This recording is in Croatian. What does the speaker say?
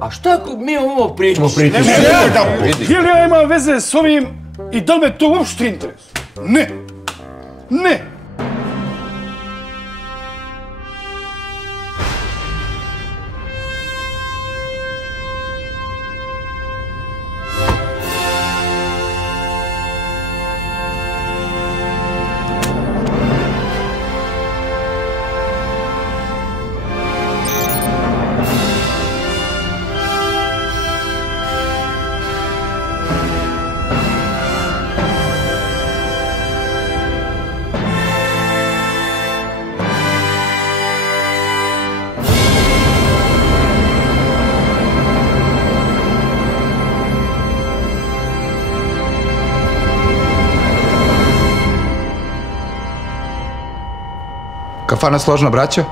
A šta ako mi ovo pričamo? Je li ja imam veze s ovim i da li me to uopšte interesuje? Ne! Ne! Kafana Složna braća?